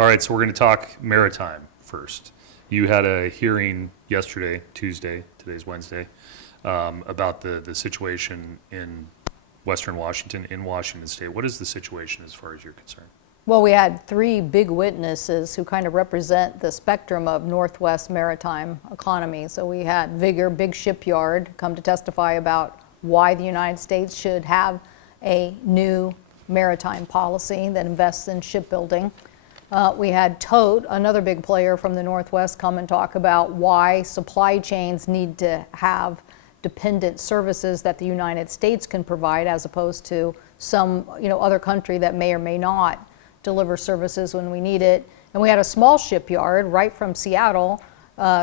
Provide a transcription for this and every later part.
All right, so we're going to talk maritime first. You had a hearing yesterday, Tuesday, today's Wednesday, about the situation in Western Washington, in Washington State. What is the situation as far as you're concerned? Well, we had three big witnesses who kind of represent the spectrum of Northwest maritime economy. So we had Vigor, big shipyard, come to testify about why the United States should have a new maritime policy that invests in shipbuilding. We had Tote, another big player from the Northwest, come and talk about why supply chains need to have dependent services that the United States can provide as opposed to some other country that may or may not deliver services when we need it. And we had a small shipyard right from Seattle,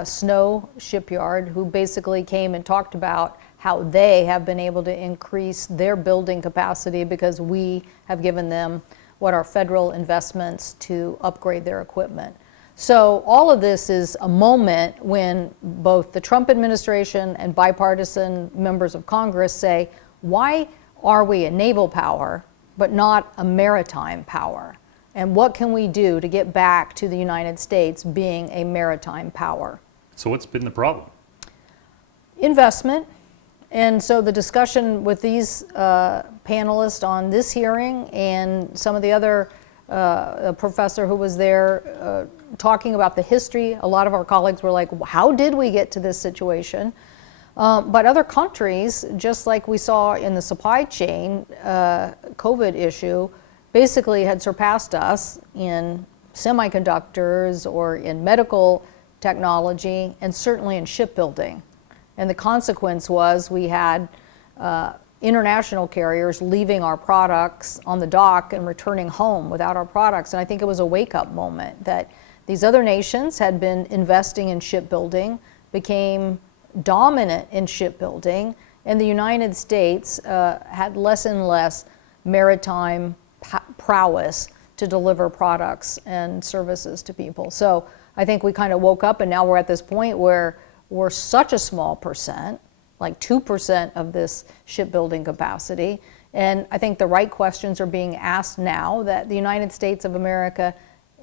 Snow Shipyard, who basically came and talked about how they have been able to increase their building capacity because we have given them what are federal investments to upgrade their equipment. So all of this is a moment when both the Trump administration and bipartisan members of Congress say, why are we a naval power but not a maritime power? And what can we do to get back to the United States being a maritime power? So what's been the problem? Investment. And so the discussion with these panelists on this hearing and some of the other professor who was there talking about the history, a lot of our colleagues were like, how did we get to this situation? But other countries, just like we saw in the supply chain COVID issue, basically had surpassed us in semiconductors or in medical technology and certainly in shipbuilding. And the consequence was we had international carriers leaving our products on the dock and returning home without our products. And I think it was a wake-up moment that these other nations had been investing in shipbuilding, became dominant in shipbuilding, and the United States had less and less maritime prowess to deliver products and services to people. So I think we kind of woke up, and now we're at this point where we're such a small percent, like 2% of this shipbuilding capacity. And I think the right questions are being asked now that the United States of America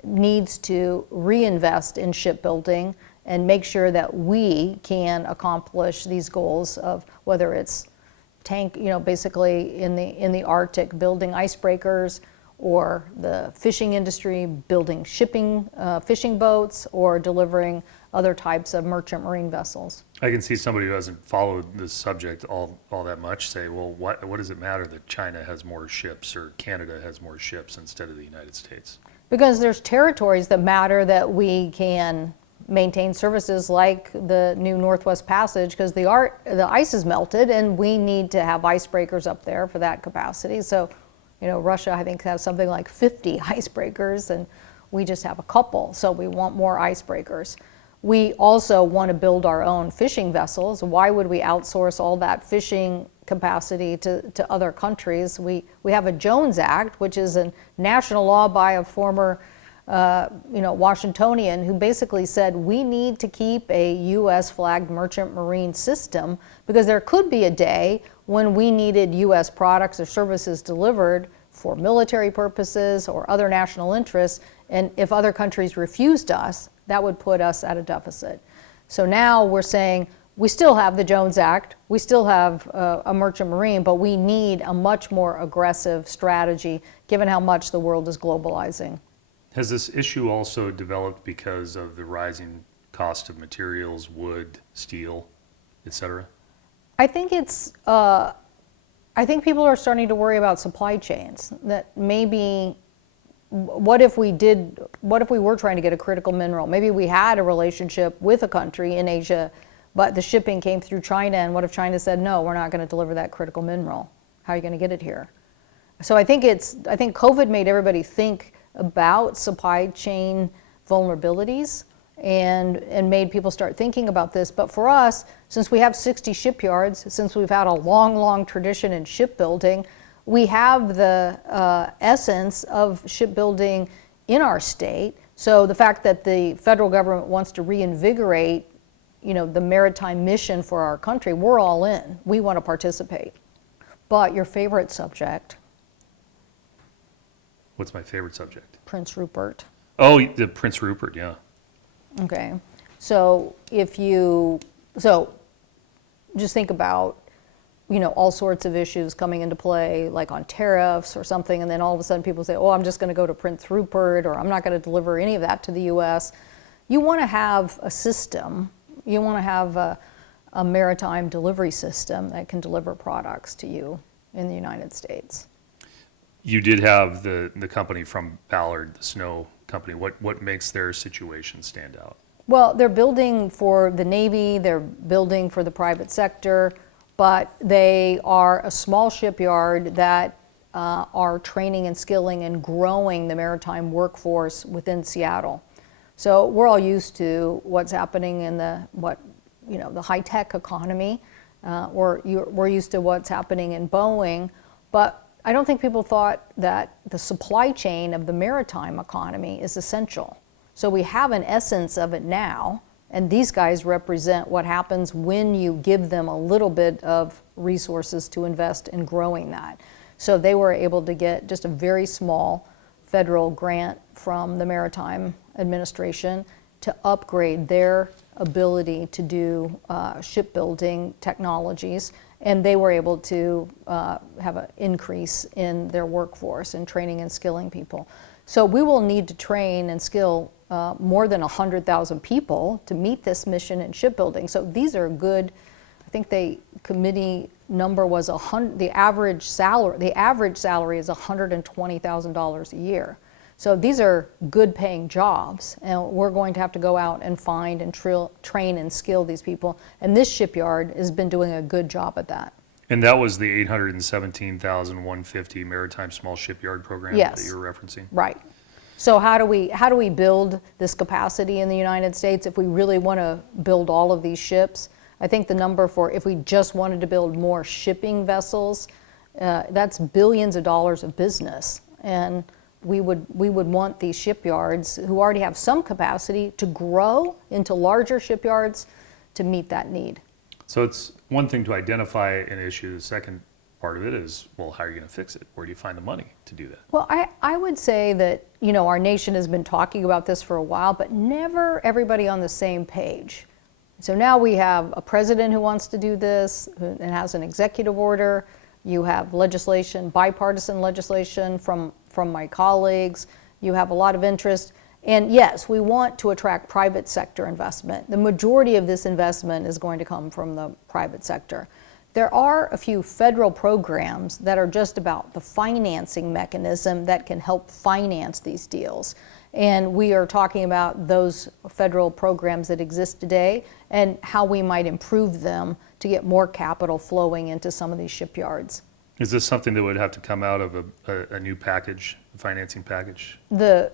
needs to reinvest in shipbuilding and make sure that we can accomplish these goals of whether it's basically in the Arctic building icebreakers, or the fishing industry building fishing boats, or delivering other types of merchant marine vessels. I can see somebody who hasn't followed this subject all that much say, well, what does it matter that China has more ships or Canada has more ships instead of the United States? Because there's territories that matter that we can maintain services like the new Northwest Passage, because the ice is melted and we need to have icebreakers up there for that capacity. So, Russia, I think, has something like 50 icebreakers and we just have a couple. So we want more icebreakers. We also want to build our own fishing vessels. Why would we outsource all that fishing capacity to other countries? We have a Jones Act, which is a national law by a former Washingtonian who basically said we need to keep a U.S. flagged merchant marine system because there could be a day when we needed U.S. products or services delivered for military purposes or other national interests, and if other countries refused us, that would put us at a deficit. So now we're saying we still have the Jones Act, we still have a merchant marine, but we need a much more aggressive strategy given how much the world is globalizing. Has this issue also developed because of the rising cost of materials, wood, steel, et cetera? I think I think people are starting to worry about supply chains, that maybe what if we were trying to get a critical mineral? Maybe we had a relationship with a country in Asia, but the shipping came through China, and what if China said, no, we're not going to deliver that critical mineral? How are you going to get it here? So I think COVID made everybody think about supply chain vulnerabilities and made people start thinking about this. But for us, since we have 60 shipyards, since we've had a long, long tradition in shipbuilding, we have the essence of shipbuilding in our state. So the fact that the federal government wants to reinvigorate, the maritime mission for our country, we're all in. We want to participate. But your favorite subject? What's my favorite subject? Prince Rupert. Oh, the Prince Rupert, yeah. Okay, so just think about, all sorts of issues coming into play, like on tariffs or something, and then all of a sudden people say, oh, I'm just going to go to Prince Rupert, or I'm not going to deliver any of that to the U.S. You want to have a system, you want to have a maritime delivery system that can deliver products to you in the United States. You did have the company from Ballard, the snow company. What makes their situation stand out? Well, they're building for the Navy, they're building for the private sector, but they are a small shipyard that are training and skilling and growing the maritime workforce within Seattle. So we're all used to what's happening in the high-tech economy. We're used to what's happening in Boeing, but I don't think people thought that the supply chain of the maritime economy is essential. So we have an essence of it now, and these guys represent what happens when you give them a little bit of resources to invest in growing that. So they were able to get just a very small federal grant from the Maritime Administration to upgrade their ability to do shipbuilding technologies, and they were able to have an increase in their workforce and training and skilling people. So we will need to train and skill more than 100,000 people to meet this mission in shipbuilding. So these are good. I think the committee number was the average salary is $120,000 a year. So these are good paying jobs, and we're going to have to go out and find and train and skill these people. And this shipyard has been doing a good job at that. And that was the 817,150 Maritime Small Shipyard Program Yes. that you were referencing? Right. So how do we build this capacity in the United States if we really want to build all of these ships? I think the number for if we just wanted to build more shipping vessels, that's billions of dollars of business. And we would want these shipyards who already have some capacity to grow into larger shipyards to meet that need. So it's one thing to identify an issue. The second part of it is, well, how are you going to fix it? Where do you find the money to do that? Well, I would say that, our nation has been talking about this for a while, but never everybody on the same page. So now we have a president who wants to do this and has an executive order. You have legislation, bipartisan legislation from my colleagues. You have a lot of interest. And yes, we want to attract private sector investment. The majority of this investment is going to come from the private sector. There are a few federal programs that are just about the financing mechanism that can help finance these deals. And we are talking about those federal programs that exist today and how we might improve them to get more capital flowing into some of these shipyards. Is this something that would have to come out of a new package, a financing package? The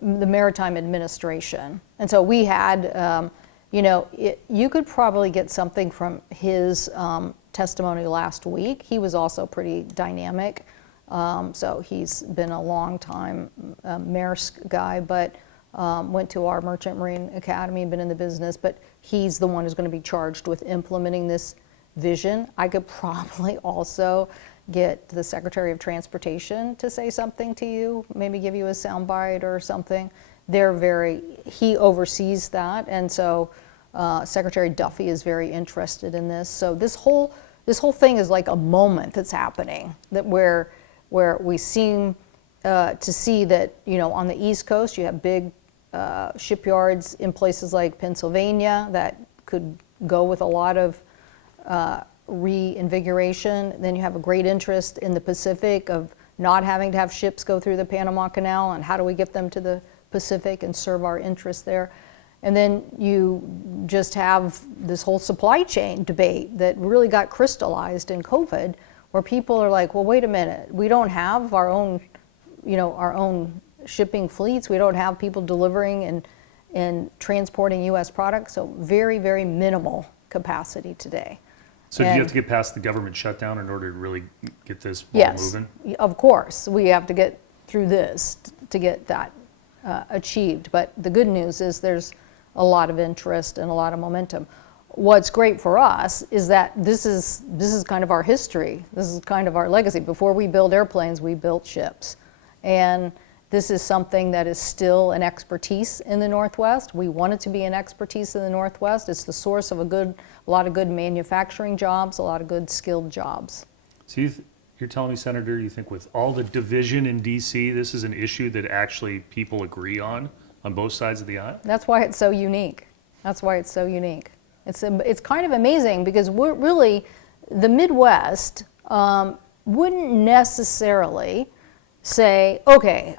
Maritime Administration. And so we had, you could probably get something from his testimony last week. He was also pretty dynamic. So he's been a long time Maersk guy, but went to our Merchant Marine Academy, been in the business, but he's the one who's going to be charged with implementing this vision. I could probably also get the Secretary of Transportation to say something to you, maybe give you a soundbite or something. He oversees that, and so Secretary Duffy is very interested in this. So this whole thing is like a moment that's happening, that where we seem to see that, on the East Coast you have big shipyards in places like Pennsylvania that could go with a lot of reinvigoration. Then you have a great interest in the Pacific of not having to have ships go through the Panama Canal, and how do we get them to the Pacific and serve our interests there. And then you just have this whole supply chain debate that really got crystallized in COVID, where people are like, well, wait a minute, we don't have our own shipping fleets. We don't have people delivering and transporting U.S. products. So very, very minimal capacity today. So do you have to get past the government shutdown in order to really get this ball moving? Yes, of course. We have to get through this to get that achieved. But the good news is there's a lot of interest and a lot of momentum. What's great for us is that this is kind of our history. This is kind of our legacy. Before we built airplanes, we built ships. And This is something that is still an expertise in the Northwest. We want it to be an expertise in the Northwest. It's the source of a lot of good manufacturing jobs, a lot of good skilled jobs. So you're telling me, Senator, you think with all the division in DC, this is an issue that actually people agree on both sides of the aisle? That's why it's so unique. That's why it's so unique. It's kind of amazing because we're really, the Midwest wouldn't necessarily say, okay,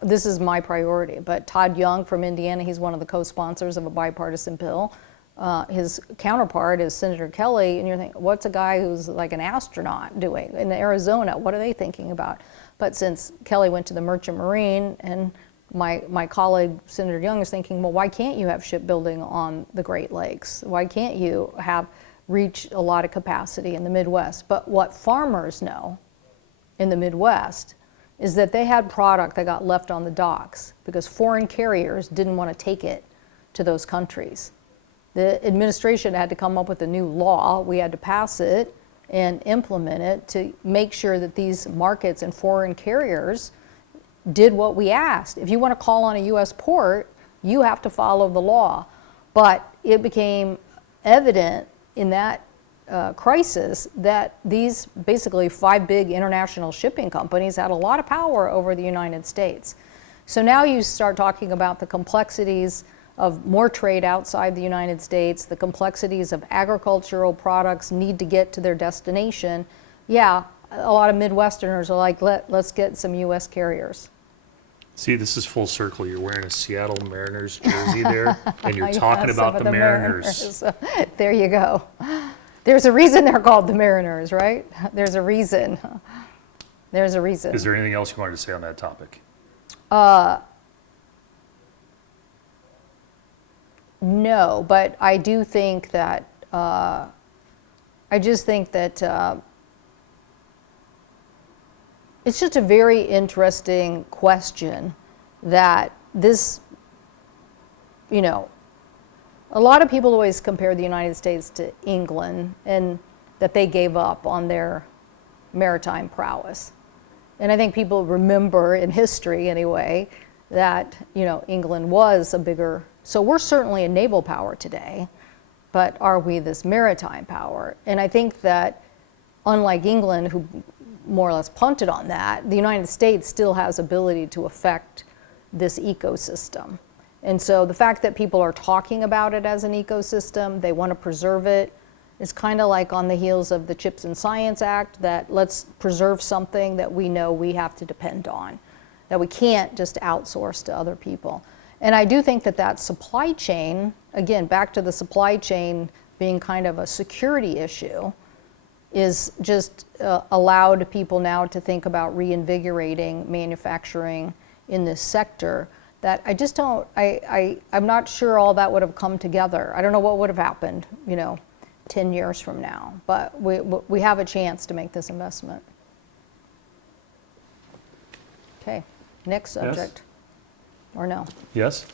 this is my priority. But Todd Young from Indiana, he's one of the co-sponsors of a bipartisan bill. His counterpart is Senator Kelly, and you're thinking, what's a guy who's like an astronaut doing in Arizona? What are they thinking about? But since Kelly went to the Merchant Marine, and my colleague Senator Young is thinking, well, why can't you have shipbuilding on the Great Lakes? Why can't you reach a lot of capacity in the Midwest? But what farmers know in the Midwest is that they had product that got left on the docks because foreign carriers didn't want to take it to those countries. The administration had to come up with a new law. We had to pass it and implement it to make sure that these markets and foreign carriers did what we asked. If you want to call on a U.S. port, you have to follow the law. But it became evident in that crisis that these basically 5 big international shipping companies had a lot of power over the United States. So now you start talking about the complexities of more trade outside the United States, the complexities of agricultural products need to get to their destination. Yeah, a lot of Midwesterners are like, let's get some U.S. carriers. See, this is full circle. You're wearing a Seattle Mariners jersey there, and you're talking Yes, about some the of Mariners. There you go. There's a reason they're called the Mariners, right? There's a reason. There's a reason. Is there anything else you wanted to say on that topic? No, but I do think that, it's just a very interesting question that this, a lot of people always compare the United States to England and that they gave up on their maritime prowess. And I think people remember in history anyway that, England was a bigger, so we're certainly a naval power today, but are we this maritime power? And I think that unlike England, who more or less punted on that, the United States still has ability to affect this ecosystem. And so the fact that people are talking about it as an ecosystem, they want to preserve it, is kind of like on the heels of the Chips and Science Act, that let's preserve something that we know we have to depend on, that we can't just outsource to other people. And I do think that supply chain, again, back to the supply chain being kind of a security issue, is just allowed people now to think about reinvigorating manufacturing in this sector that I just don't, I'm not sure all that would have come together. I don't know what would have happened, 10 years from now, but we have a chance to make this investment. Okay, next subject. Or no? Yes?